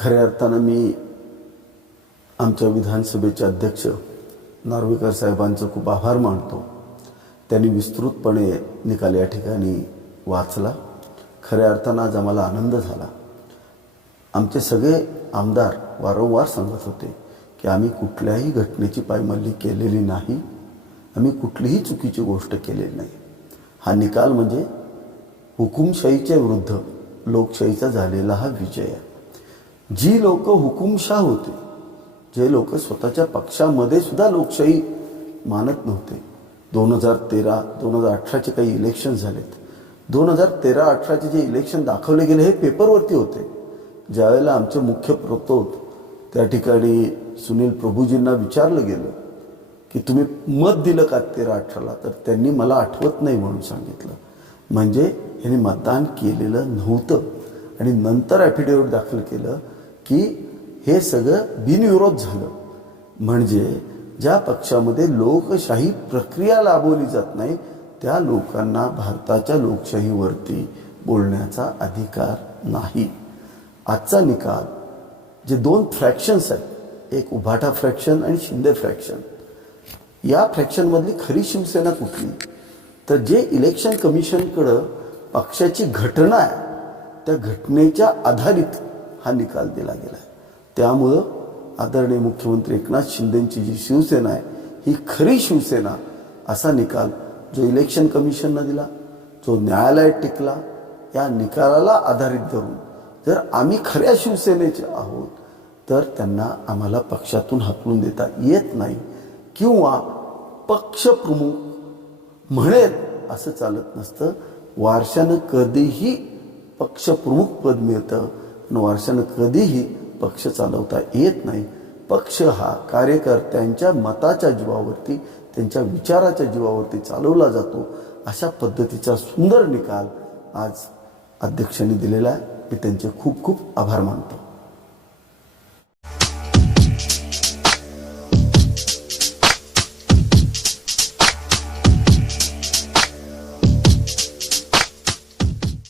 खऱ्या अर्थानं मी आमच्या विधानसभेचे अध्यक्ष नार्वेकर साहेबांचं खूप आभार मानतो। त्यांनी विस्तृतपणे निकाल या ठिकाणी वाचला। खऱ्या अर्थानं आज आम्हाला आनंद झाला। आमचे सगळे आमदार वारंवार सांगत होते की आम्ही कुठल्याही घटनेची पायमल्ली केलेली नाही, आम्ही कुठलीही चुकीची गोष्ट केलेली नाही। हा निकाल म्हणजे हुकुमशाहीच्या विरुद्ध लोकशाहीचा झालेला हा विजय आहे। जी लोक हुकुमशाह होते, जे लोक स्वतःच्या पक्षामध्ये सुद्धा लोकशाही मानत नव्हते, 2013-2018चे काही इलेक्शन झालेत, 2013-18चे जे इलेक्शन दाखवले गेले हे पेपरवरती होते। ज्यावेळेला आमचे मुख्य प्रतोद त्या ठिकाणी सुनील प्रभूजींना विचारलं गेलं की तुम्ही मत दिलं का 13-18ला, तर त्यांनी मला आठवत नाही म्हणून सांगितलं। म्हणजे यांनी मतदान केलेलं नव्हतं आणि नंतर ॲफिडेव्हिट दाखल केलं की हे सगळं बिनविरोध झालं। म्हणजे ज्या पक्षामध्ये लोकशाही प्रक्रिया राबवली जात नाही त्या लोकांना भारताच्या लोकशाहीवरती बोलण्याचा अधिकार नाही। आजचा निकाल जे दोन फ्रॅक्शन्स आहेत, एक उभाटा फ्रॅक्शन आणि शिंदे फ्रॅक्शन, या फ्रॅक्शनमधली खरी शिवसेना कुठली, तर जे इलेक्शन कमिशनकडं पक्षाची घटना आहे त्या घटनेच्या आधारित हा निकाल दिला गेला आहे। त्यामुळं आदरणीय मुख्यमंत्री एकनाथ शिंदेंची जी शिवसेना आहे ही खरी शिवसेना असा निकाल जो इलेक्शन कमिशननं दिला, जो न्यायालयात टिकला, या निकालाला आधारित धरून जर आम्ही खऱ्या शिवसेनेचे आहोत तर त्यांना आम्हाला पक्षातून हाकलून देता येत नाही किंवा पक्षप्रमुख म्हणेल असं चालत नसतं। वारशानं कधीही पक्षप्रमुख पद मिळतं आणि वारशानं कधीही पक्ष चालवता येत नाही। पक्ष हा कार्यकर्त्यांच्या मताच्या जीवावरती, त्यांच्या विचाराच्या जीवावरती चालवला जातो। अशा पद्धतीचा सुंदर निकाल आज अध्यक्षांनी दिलेला आहे। मी त्यांचे खूप खूप आभार मानतो।